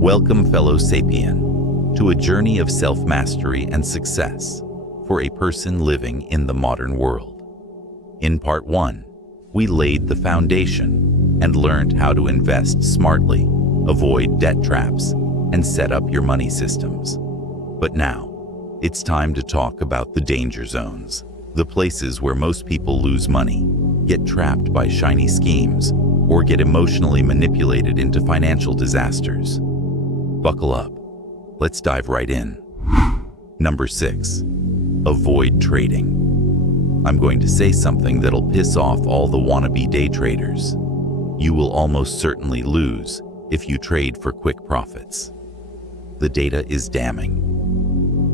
Welcome, fellow sapien, to a journey of self-mastery and success for a person living in the modern world. In Part 1, we laid the foundation and learned how to invest smartly, avoid debt traps, and set up your money systems. But now, it's time to talk about the danger zones, the places where most people lose money, get trapped by shiny schemes, or get emotionally manipulated into financial disasters. Buckle up. Let's dive right in. Number 6. Avoid trading. I'm going to say something that'll piss off all the wannabe day traders. You will almost certainly lose if you trade for quick profits. The data is damning.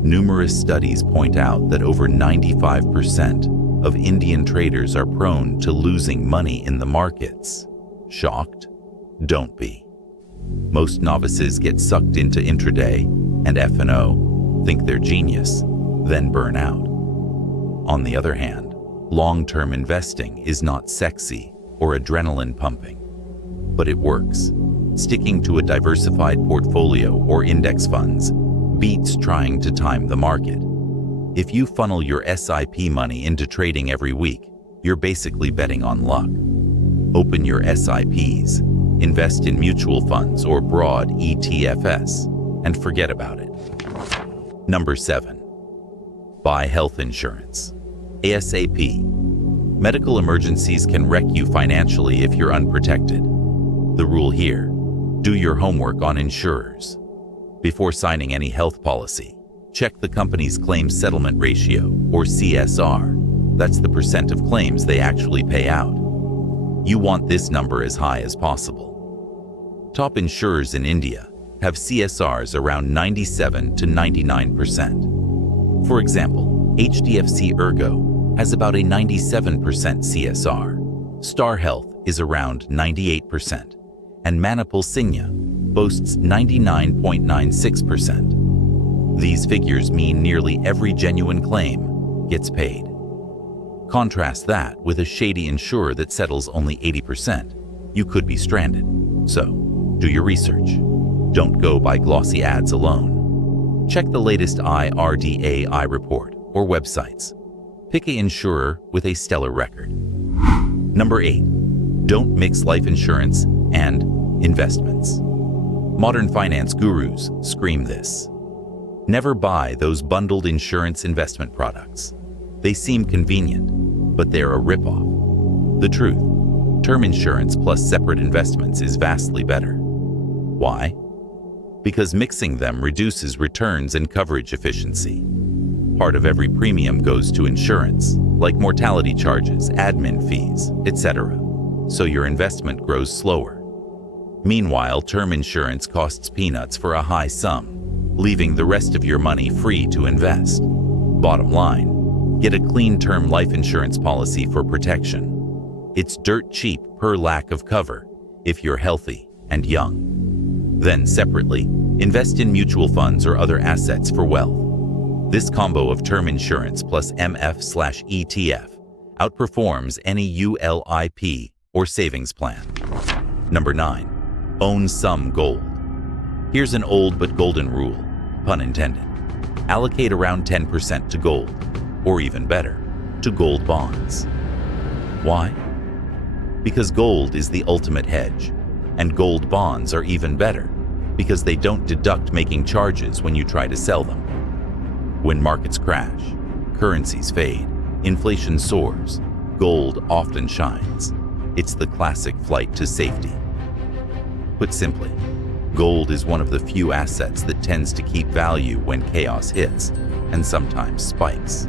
Numerous studies point out that over 95% of Indian traders are prone to losing money in the markets. Shocked? Don't be. Most novices get sucked into intraday and F&O, think they're genius, then burn out. On the other hand, long-term investing is not sexy or adrenaline pumping, but it works. Sticking to a diversified portfolio or index funds beats trying to time the market. If you funnel your SIP money into trading every week, you're basically betting on luck. Open your SIPs, invest in mutual funds or broad ETFs, and forget about it. Number 7. Buy health insurance. ASAP. Medical emergencies can wreck you financially if you're unprotected. The rule here: do your homework on insurers. Before signing any health policy, check the company's claims settlement ratio, or CSR. That's the percent of claims they actually pay out. You want this number as high as possible. Top insurers in India have CSRs around 97 to 99%. For example, HDFC Ergo has about a 97% CSR. Star Health is around 98%, and Manipul Singha boasts 99.96%. These figures mean nearly every genuine claim gets paid. Contrast that with a shady insurer that settles only 80%. You could be stranded. So, do your research. Don't go by glossy ads alone. Check the latest IRDAI report or websites. Pick an insurer with a stellar record. Number 8. Don't mix life insurance and investments. Modern finance gurus scream this. Never buy those bundled insurance investment products. They seem convenient, but they're a ripoff. The truth: term insurance plus separate investments is vastly better. Why? Because mixing them reduces returns and coverage efficiency. Part of every premium goes to insurance, like mortality charges, admin fees, etc., so your investment grows slower. Meanwhile, term insurance costs peanuts for a high sum, leaving the rest of your money free to invest. Bottom line: get a clean term life insurance policy for protection. It's dirt cheap per lack of cover if you're healthy and young. Then separately, invest in mutual funds or other assets for wealth. This combo of term insurance plus MF/ETF outperforms any ULIP or savings plan. Number 9. Own some gold. Here's an old but golden rule, pun intended. Allocate around 10% to gold, or even better, to gold bonds. Why? Because gold is the ultimate hedge, and gold bonds are even better because they don't deduct making charges when you try to sell them. When markets crash, currencies fade, inflation soars, gold often shines. It's the classic flight to safety. Put simply, gold is one of the few assets that tends to keep value when chaos hits, and sometimes spikes.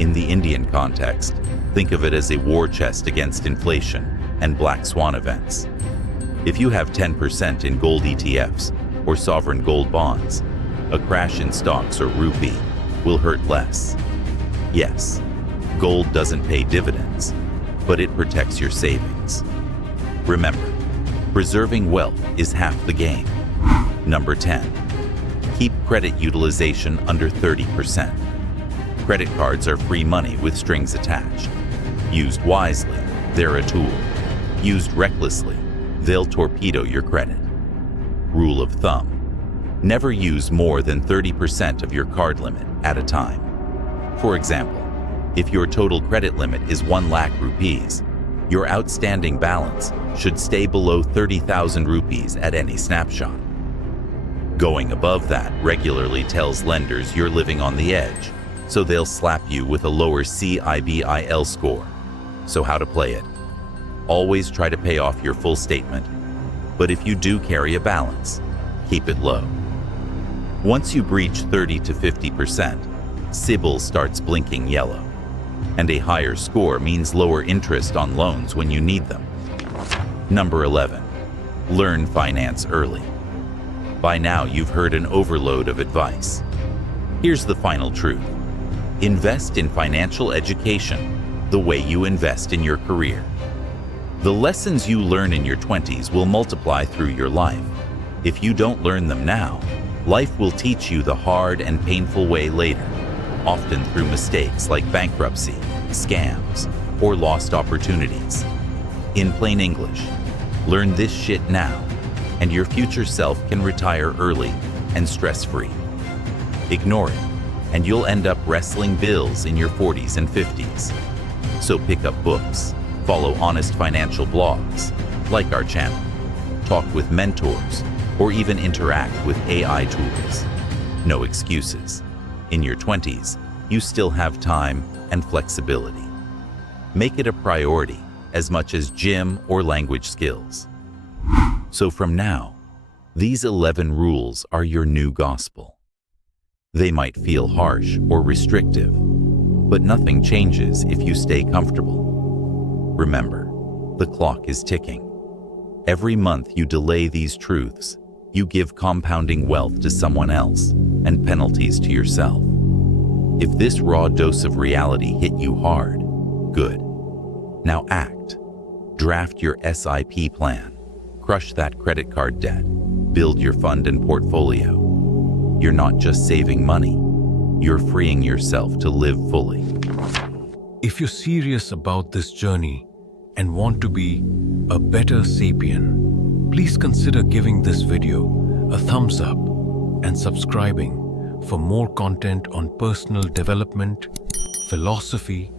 In the Indian context, think of it as a war chest against inflation and black swan events. If you have 10% in gold ETFs or sovereign gold bonds, a crash in stocks or rupee will hurt less. Yes, gold doesn't pay dividends, but it protects your savings. Remember, preserving wealth is half the game. Number 10. Keep credit utilization under 30%. Credit cards are free money with strings attached. Used wisely, they're a tool. Used recklessly, they'll torpedo your credit. Rule of thumb: Never use more than 30% of your card limit at a time. For example, if your total credit limit is 1 lakh rupees, your outstanding balance should stay below 30,000 rupees at any snapshot. Going above that regularly tells lenders you're living on the edge, so they'll slap you with a lower CIBIL score. So how to play it? Always try to pay off your full statement, but if you do carry a balance, keep it low. Once you breach 30 to 50%, CIBIL starts blinking yellow, and a higher score means lower interest on loans when you need them. Number 11. Learn finance early. By now, you've heard an overload of advice. Here's the final truth. Invest in financial education the way you invest in your career. The lessons you learn in your 20s will multiply through your life. If you don't learn them now, life will teach you the hard and painful way later, often through mistakes like bankruptcy, scams, or lost opportunities. In plain English, learn this shit now, and your future self can retire early and stress-free. Ignore it, and you'll end up wrestling bills in your 40s and 50s. So pick up books, follow honest financial blogs, like our channel, talk with mentors, or even interact with AI tools. No excuses. In your 20s, you still have time and flexibility. Make it a priority as much as gym or language skills. So from now, these 11 rules are your new gospel. They might feel harsh or restrictive, but nothing changes if you stay comfortable. Remember, the clock is ticking. Every month you delay these truths, you give compounding wealth to someone else and penalties to yourself. If this raw dose of reality hit you hard, good. Now act. Draft your SIP plan. Crush that credit card debt. Build your fund and portfolio. You're not just saving money, you're freeing yourself to live fully. If you're serious about this journey and want to be a better sapien, please consider giving this video a thumbs up and subscribing for more content on personal development, philosophy,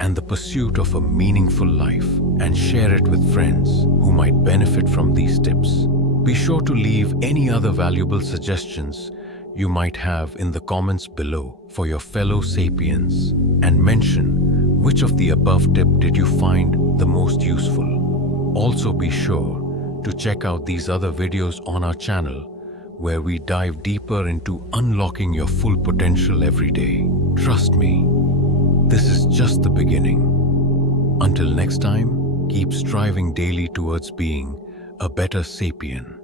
and the pursuit of a meaningful life, and share it with friends who might benefit from these tips. Be sure to leave any other valuable suggestions you might have in the comments below for your fellow sapiens, and mention which of the above tip did you find the most useful. Also be sure to check out these other videos on our channel where we dive deeper into unlocking your full potential every day. Trust me, this is just the beginning. Until next time, keep striving daily towards being a better sapien.